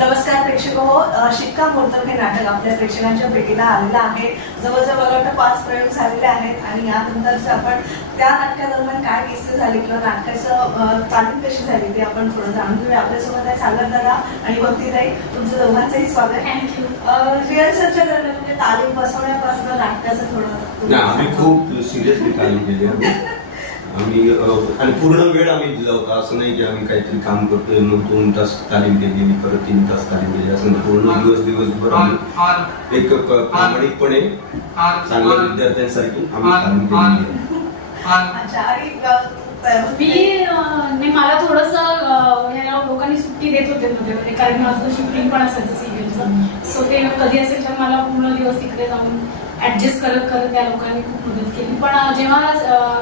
नमस्कार प्रेक्षक हो, शिक्कामोर्तब हे नाटक आपल्या प्रेक्षकांच्या भेटीला आलेलं आहे. जवळजवळ मला वाटतं 5 प्रयोग झालेले आहेत आणि यानंतरच आपण त्या नाटकादरम्यान काय किस्से झाले किंवा नाटकाचं तालीम कशी झाली ते आपण थोडं जाणून घेऊया. आपल्यासोबत आहे सागर दादा आणि भक्तीताई. तुमचं दोघांचंही स्वागत. थँक्यू. रिहर्सलच्या दरम्यान म्हणजे तालीम बसवण्यापासून नाटकाचं थोडं आम्ही खूप सिरियसली तालीम केली आम्ही आणि पूर्ण वेळ आम्ही दिला होता. असं नाही की आम्ही काहीतरी काम करतोय मग 2 तास तालीम केली परत 3 तास तालीम केली असं नाही. पूर्ण दिवसभर आम्ही एक प्रामाणिकपणे चांगल्या विद्यार्थ्यांसारखी आम्ही तालीम केली. अच्छा. आणि मला थोडस ह्या लोकांनी सुट्टी देत होते मध्ये कारण माझं शिफ्टिंग पण असायचं सिरियलचं. सो ते कधी असेल तर मला पूर्ण दिवस तिकडे जाऊन ऍडजस्ट करत त्या लोकांनी खूप मदत केली. पण जेव्हा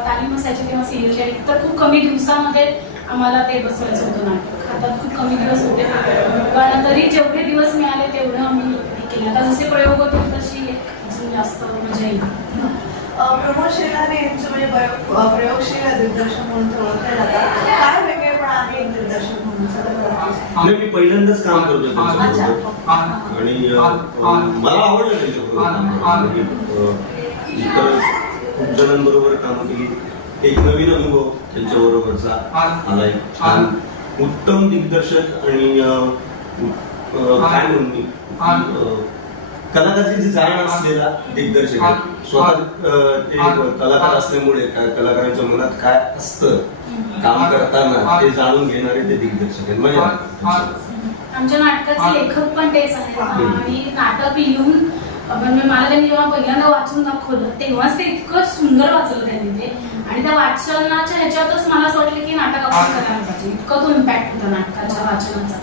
तालीम असायची तेव्हा सिरियलच्या तर खूप कमी दिवसामध्ये आम्हाला ते बसवायचं होतं नाटक. हातात खूप कमी दिवस होते पण तरी जेवढे दिवस मिळाले तेवढं आम्ही हे केलं. आता जसे प्रयोग होतील तशी अजून जास्त मजा येईल. प्रमोद शेलार यांचं म्हणजे प्रयोगशील दिग्दर्शक म्हणून ओळखले जातात. काय वेगळेपणा आहे दिग्दर्शक म्हणून? मी पहिल्यांदाच काम करतोय त्यांच्याबरोबर आणि मला आवडलं त्यांच्याबरोबर काम करायला. इतर खूप जणांबरोबर काम केली. एक नवीन अनुभव त्यांच्याबरोबरचा आला. एक छान उत्तम दिग्दर्शक आणि काय म्हणून मी कलाकाराची जी जाण असलेला दिग्दर्शक. स्वतः ते कलाकार असल्यामुळे कलाकारांच्या मनात काय असतं काम करताना ते जाणून घेणारे ते दिग्दर्शक आहेत. म्हणजे आमच्या नाटकाचे लेखक पण तेच आहेत आणि नाटक लिहून म्हणजे मला त्यांनी जेव्हा पहिल्यांदा वाचून दाखवलं तेव्हाच ते इतकं सुंदर वाचलं त्यांनी ते. आणि त्या वाचनाच्या ह्याच्यातच मला असं वाटलं की नाटक आपण करायला पाहिजे. इतकं तो इम्पॅक्ट होता नाटकाच्या वाचनाचा.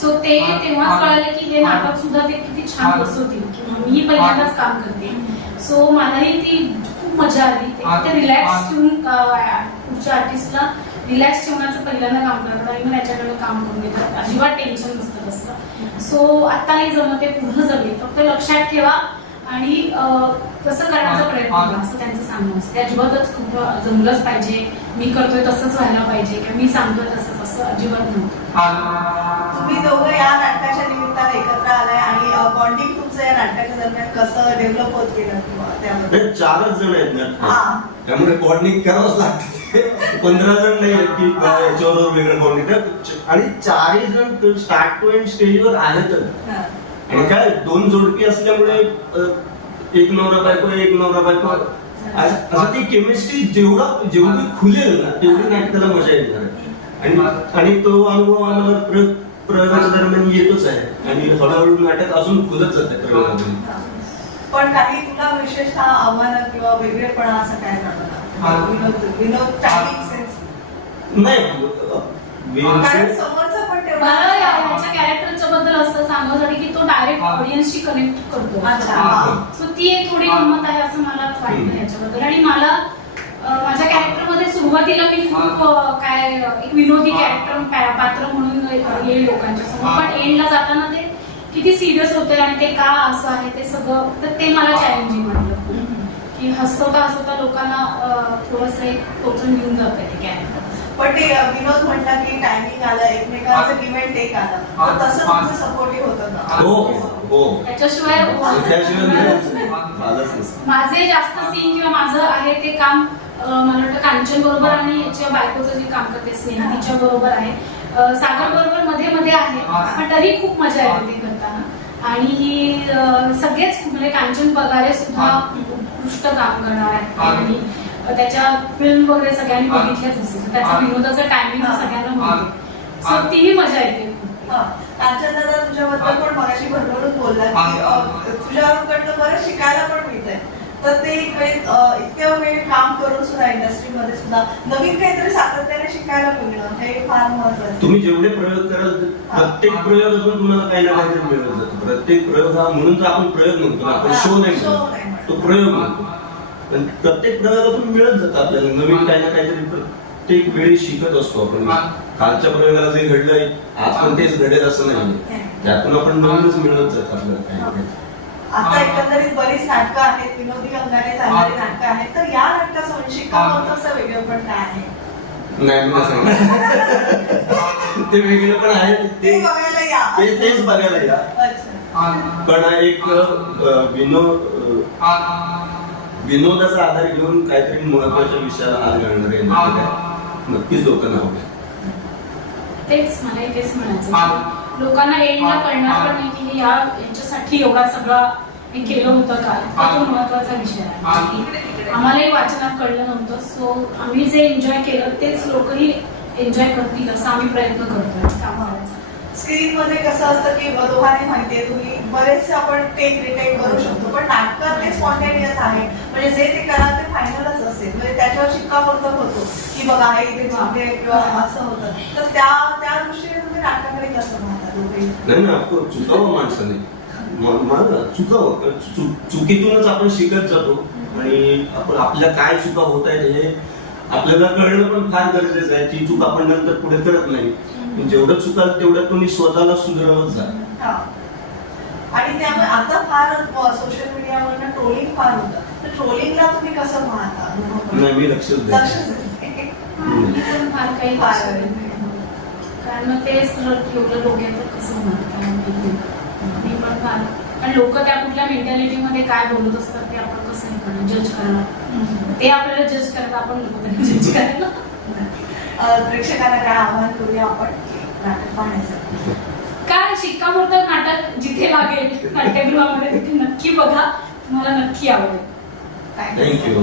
सो ते तेव्हाच कळलं की हे नाटक सुद्धा ते किती छान बसवतील किंवा मी पहिल्यांदाच काम करते. सो मलाही ती खूप मजा आली. ते रिलॅक्स ठेवून पुढच्या आर्टिस्टला रिलॅक्स ठेवण्याचं पहिल्यांदा काम करतात आणि मग त्याच्याकडे काम करून घेतात. अजिबात टेन्शन नसतं तसं. सो आता नाही जमत ते पुढं जमेल फक्त लक्षात ठेवा आणि तसं करण्याचा प्रयत्न करा असं त्यांचं सांगणं असतं. अजिबातच खूप जमलंच पाहिजे मी करतोय तसंच व्हायला पाहिजे किंवा मी सांगतोय तसं अजिबात नव्हतं. तुम्ही दोघं या नाटकाच्या निमित्ताने एकत्र आलाय आणि बॉन्डिंग तुमचं या नाटकाच्या दरम्यान कसं डेव्हलप होत गेलं किंवा त्यामध्ये? 4च जण आहेत ना त्यामुळे बॉन्डिंग करावंच लागतं. 15 जण नाही आहेत की याच्यावर वेगळं बॉन्डिंग. आणि 4ही जण स्टार्ट टू एंड स्टेजवर आहेतच. आणि काय 2 जोडपी असल्यामुळे एक नवरा बायको असं ती केमिस्ट्री जेवढी खुलेल ना तेवढी नाटकाला मजा येणार. आणि तो अनुभव आम्हाला प्रयोगाच्या दरम्यान येतोच आहे आणि हळूहळू नाटक अजून खुलत जाते प्रयोगामध्ये. पण काही तुला विशेषतः आव्हानं किंवा वेगळेपणा असं काय जाणवलं? विनोद टायमिंग सेन्स नाही कारण समोरचं पण मला ह्याच्या कॅरेक्टरच्या बद्दल असं सांगण्यासाठी की तो डायरेक्ट ऑडियन्सशी कनेक्ट करतो. सो ती एक थोडी गंमत आहे असं मला वाटतं ह्याच्याबद्दल. आणि मला माझ्या कॅरेक्टरमध्ये सुरुवातीला मी खूप काय एक विनोदी कॅरेक्टर पात्र म्हणून येईल लोकांच्या समोर. पण एंडला जाताना ते किती सिरियस होतं आणि ते का असं आहे ते सगळं तर ते मला चॅलेंजिंग वाटलं की हसवता लोकांना थोडंसं एक टोचून घेऊन जातं ते कॅरेक्टर. पण ते विनोद म्हटला की टायमिंग आलं एकमेकांचं इव्हेंट एक आलं तसं तुमचं सपोर्टिव्ह होतं का? हो त्याच्याशिवाय माझे जास्त सीन किंवा माझं आहे ते काम मला वाटतं कांचन बरोबर आणि याच्या बायकोचं जे काम करते स्नेहा तिच्या बरोबर आहे. सागर बरोबर मध्ये आहे पण तरी खूप मजा येते ते करताना. आणि सगळेच म्हणजे कांचन पगारे सुद्धा उत्कृष्ट काम करणार आहेत आणि त्याच्या फिल्म वगैरे सगळ्यांनी बघितल्याच असेल. त्याचा विनोदाचं टायमिंग सगळ्यांना माहिती. सो तीही मजा येते. कांचन दादा तुझ्याबद्दल पण मगाशी भरभरून बोलला की तुझ्याकडनं बरं शिकायला पण मिळतंय. तर ते इतक्या वेळ काम करून सुद्धा इंडस्ट्रीमध्ये सुद्धा नवीन काहीतरी सातत्याने शिकायला मिळणं हे फार महत्वाचं. तुम्ही जेवढे प्रयोग कराल प्रत्येक प्रयोगातून तुम्हाला काही ना काहीतरी मिळत जातं. प्रत्येक प्रयोग हा म्हणून तर आपण प्रयोग म्हणतो ना, आपण शो नाही म्हणतो तो प्रयोग म्हणतो. पण प्रत्येक प्रयोगातून मिळत जातं आपल्याला नवीन काही ना काहीतरी. प्रत्येक वेळी शिकत असतो आपण. कालच्या प्रयोगाला जे घडलंय आज पण तेच घडेल असं नाही. त्यातून आपण नवीनच मिळत जात आपल्याला काही. आता एकंदरीत बरीच नाटकं आहेत विनोदी अंगाने चालणारी नाटकं आहेत. तर या नाटकाचं शिक्कामोर्तबचं वेगळेपण काय आहे? नाही मी सांग ते वेगळे पण आहे ते बघायला या. तेच बघायला या. अच्छा. पण एक विनोदाचा आधार घेऊन काहीतरी महत्वाच्या विषयाला हात घालणार आहे नाटक नक्कीच लोकांना आवडेल. तेच मला तेच म्हणायचं लोकांना एंडला कळणार पण नाही की याच्यासाठी एवढा सगळा हे केलं होतं का इतका तो महत्वाचा विषय आहे. आम्हालाही वाचनात कळलं नव्हतं सो आम्ही जे एन्जॉय केलं तेच लोकही एन्जॉय करतील असं आम्ही प्रयत्न करतोय. स्क्रीन मध्ये कसं असतं की दोघांनी माहितीये तुम्ही बरेचसे आपण टेक रिटेक करू शकतो पण नाटकात ते स्पॉन्टेनियस आहे म्हणजे जे ते करा ते फायनलच असेल म्हणजे त्याच्यावर शिक्कामोर्तब होतो की बघा हे इथे चुकते किंवा असं होतं तर त्या दृष्टीने तुम्ही नाटकाकडे कसं पाहता दोघे? नाही ना चुकावं माणसाने चुकावं चुकीतूनच आपण शिकत जातो आणि आपण आपल्या काय चुका होत आहेत हे आपल्याला कळणं पण फार गरजेचं आहे. ती चूक आपण नंतर पुढे करत नाही. जेवढं चुकाल तेवढं तुम्ही स्वतःला सुधारवत जा. आणि त्यामुळे आता फार सोशल मीडियावर ट्रोलिंग फार होतं तर ट्रोलिंगला तुम्ही कसं पाहता? नाही मी लक्षच देत मी पण फार काही कारण मग ते सरळ ठेवलं डोक्यात कसं होणार मी पण फार कारण लोक त्या कुठल्या मेंटॅलिटी मध्ये काय बोलत असतात ते आपण कसं हे जज करणार ते आपल्याला जज करतात आपण लोक त्यांना जज करायला. प्रेक्षकांना काय आव्हान करूया आपण नाटक पाहण्यासाठी? काय शिक्कामोर्तब नाटक जिथे लागेल नाट्यगृहामध्ये तिथे नक्की बघा तुम्हाला नक्की आवडेल. थँक्यू.